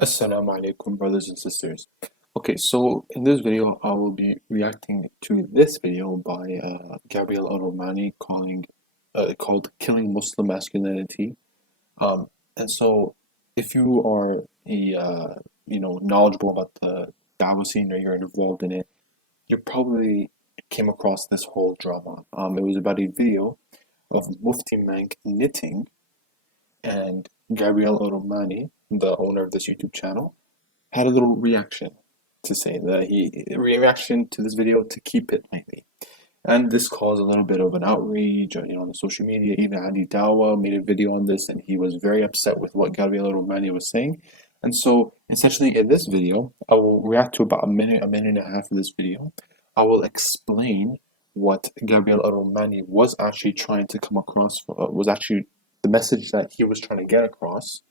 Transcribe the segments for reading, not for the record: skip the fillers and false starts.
Assalamu alaikum, brothers and sisters. Okay, so in this video, I will be reacting to this video by Gabriel Al Romaani called "Killing Muslim Masculinity." Um, and so, if you are knowledgeable about the Dawah scene or you're involved in it, you probably came across this whole drama. It was about a video of Mufti Menk knitting, and Gabriel Al Romaani, the owner of this YouTube channel, had a little reaction to say that he reaction to this video to keep it lightly. And this caused a little bit of an outrage, on the social media. Even Ali Dawa made a video on this, and he was very upset with what Gabriel Romani was saying. And so, essentially, in this video, I will react to about a minute and a half of this video. I will explain what Gabriel Romani was actually trying to come across, was actually the message that he was trying to get across,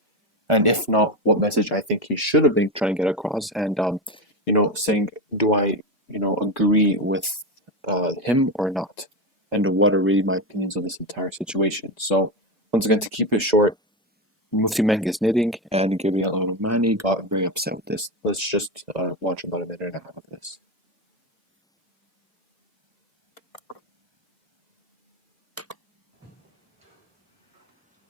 and if not, what message I think he should have been trying to get across, and saying, do I, agree with him or not, and what are really my opinions on this entire situation. So, once again, to keep it short, Mufti Menk is knitting, and Gabriel Al Romaani got very upset with this. Let's just watch about a minute and a half of this.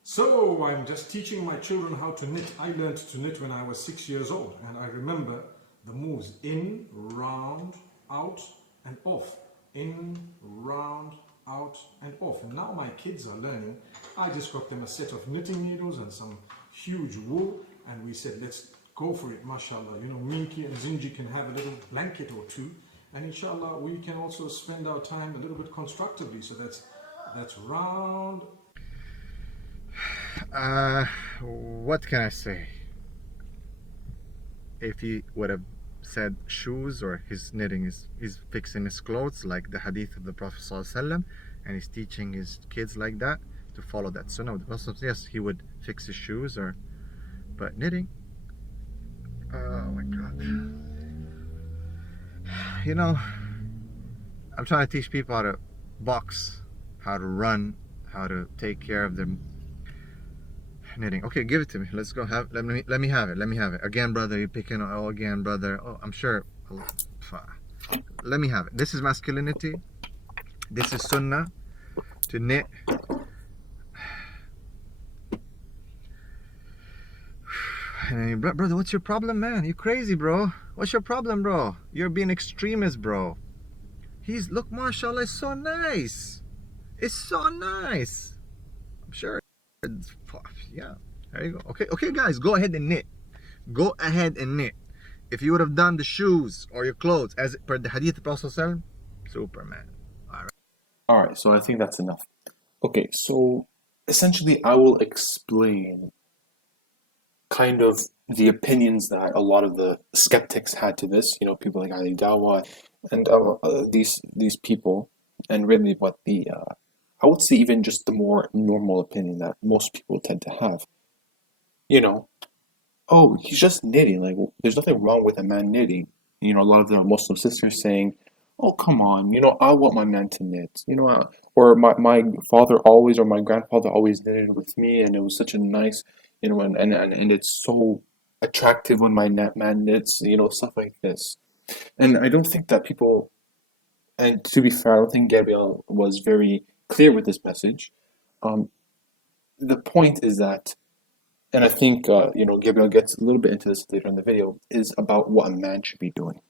So I'm just teaching my children how to knit. I learned to knit when I was 6 years old, and I remember the moves: in, round, out, and off. In, round, out, and off. And now my kids are learning. I just got them a set of knitting needles and some huge wool, and we said, let's go for it, mashallah. Minky and Zinji can have a little blanket or two, and inshallah we can also spend our time a little bit constructively. So that's round. What can I say? If he would have said shoes, or he's fixing his clothes like the hadith of the Prophet ﷺ, and he's teaching his kids like that to follow that sunnah of the Prophet, yes, he would fix his shoes, but knitting, oh my God. I'm trying to teach people how to box, how to run, how to take care of them. Knitting. Okay, give it to me. Let's go. Let me have it. Let me have it. Again, brother, you're picking. Oh, again, brother. Oh, I'm sure. Let me have it. This is masculinity. This is sunnah. To knit. And brother, what's your problem, man? You crazy, bro? What's your problem, bro? You're being extremist, bro. Look, mashallah, it's so nice. It's so nice. I'm sure. Yeah, there you go. Okay, guys, go ahead and knit. Go ahead and knit. If you would have done the shoes or your clothes as per the hadith of Prophet ﷺ, Superman. All right, so I think that's enough. Okay, so essentially, I will explain kind of the opinions that a lot of the skeptics had to this. People like Ali Dawa and these people, and really what the I would say even just the more normal opinion that most people tend to have. Oh, he's just knitting. Like, there's nothing wrong with a man knitting. A lot of the Muslim sisters saying, oh, come on, I want my man to knit. Or my father always, or my grandfather always knitted with me, and it was such a nice, and it's so attractive when my man knits, stuff like this. And I don't think that people, and to be fair, I don't think Gabriel was very clear with this message. Um, the point is that, and I think Gabriel gets a little bit into this later in the video, is about what a man should be doing.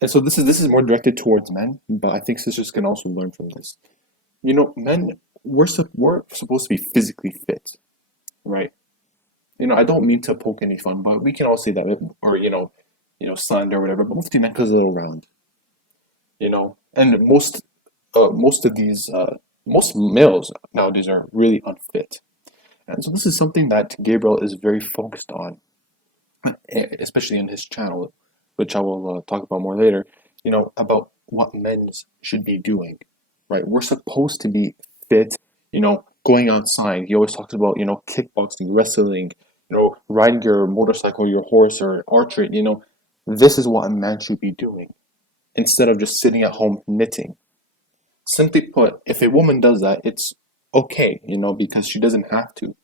And so this is more directed towards men, but I think sisters can also learn from this. Men, we're supposed to be physically fit, right? I don't mean to poke any fun, but we can all say that, or slander or whatever. But Mufti Menk is a little round, and most of these most males nowadays are really unfit. And so this is something that Gabriel is very focused on, especially in his channel, which I will talk about more later, about what men should be doing, right? We're supposed to be fit, going outside. He always talks about, kickboxing, wrestling, riding your motorcycle, your horse, or archery. This is what a man should be doing instead of just sitting at home knitting. Simply put, if a woman does that, it's okay, because she doesn't have to.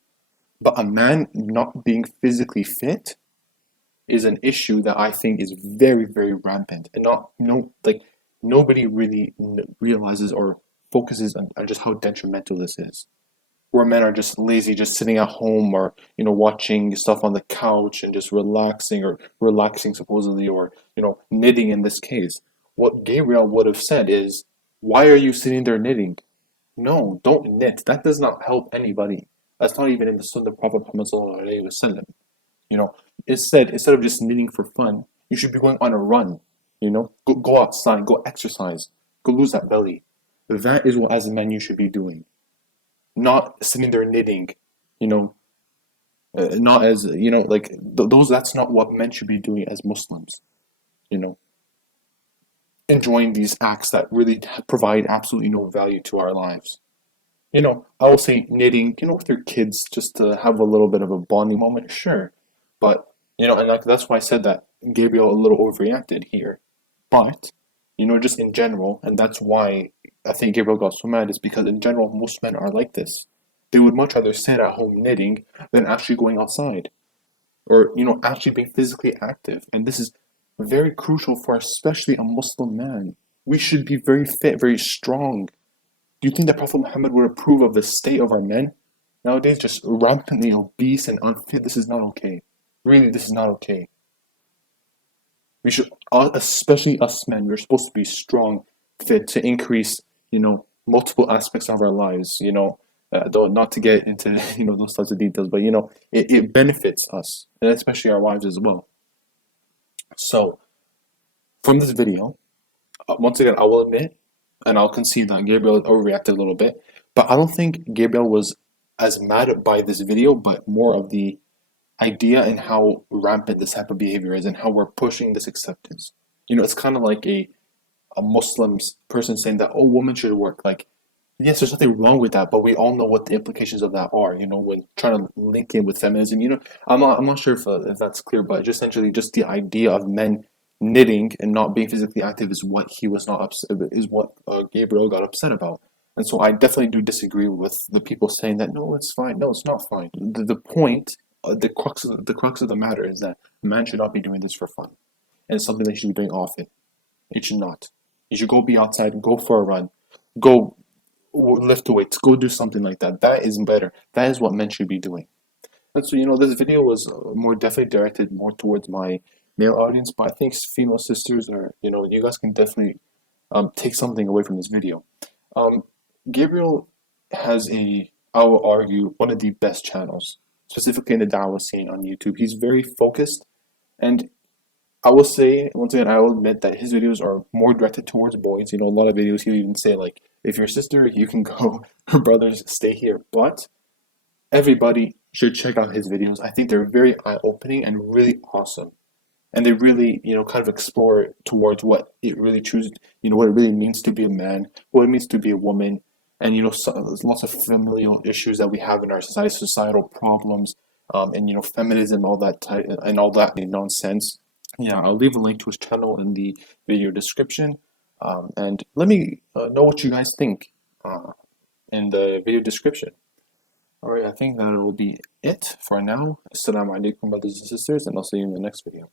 But a man not being physically fit is an issue that I think is very, very rampant, and not no like nobody really realizes or focuses on just how detrimental this is. Where men are just lazy, just sitting at home, or watching stuff on the couch and just relaxing supposedly, or knitting in this case. What Gabriel would have said is, "Why are you sitting there knitting? No, don't knit. That does not help anybody. That's not even in the Sunnah of Prophet Muhammad sallallahu alaihi wasallam. You know, instead of just knitting for fun, you should be going on a run. Go outside, go exercise, go lose that belly. That is what as a man you should be doing, not sitting there knitting. You know, not as like those. That's not what men should be doing as Muslims. You know, enjoying these acts that really provide absolutely no value to our lives. I will say knitting, with your kids just to have a little bit of a bonding moment, sure. But, and like that's why I said that Gabriel a little overreacted here. But, just in general, and that's why I think Gabriel got so mad, is because in general, most men are like this. They would much rather sit at home knitting than actually going outside or, actually being physically active. And this is very crucial for especially a Muslim man. We should be very fit, very strong. Do you think that Prophet Muhammad would approve of the state of our men? Nowadays, just rampantly obese and unfit. This is not okay. Really, this is not okay. We should, especially us men, we're supposed to be strong, fit to increase, multiple aspects of our lives. Though not to get into those types of details, but it benefits us, and especially our wives as well. So, from this video, once again, I will admit, and I'll concede that Gabriel overreacted a little bit, but I don't think Gabriel was as mad by this video, but more of the idea and how rampant this type of behavior is and how we're pushing this acceptance. It's kind of like a Muslim person saying that, oh, women should work. Like, yes, there's nothing wrong with that, but we all know what the implications of that are, when trying to link in with feminism. I'm not sure if that's clear, but just essentially just the idea of men knitting and not being physically active is what he was not upset, is what Gabriel got upset about. And so I definitely do disagree with the people saying that no, it's fine. No, it's not fine. The point, the crux of the matter is that a man should not be doing this for fun, and it's something that he should be doing often. It should not. You should go be outside, go for a run, go lift weights, go do something like that. That is better. That is what men should be doing. And so, this video was more definitely directed more towards my male audience, but I think female sisters are, you guys can definitely take something away from this video. Gabriel has I will argue, one of the best channels, specifically in the Dawah scene on YouTube. He's very focused, and I will say, once again, I will admit that his videos are more directed towards boys. A lot of videos he'll even say, like, if you're a sister, you can go, brothers, stay here. But everybody should check out his videos. I think they're very eye-opening and really awesome. And they really, kind of explore towards what it really chooses, what it really means to be a man, what it means to be a woman, and, there's lots of familial issues that we have in our society, societal problems, and, feminism, all that type, and all that nonsense. Yeah, I'll leave a link to his channel in the video description. And let me know what you guys think in the video description. Alright, I think that will be it for now. Assalamu alaikum, brothers and sisters, and I'll see you in the next video.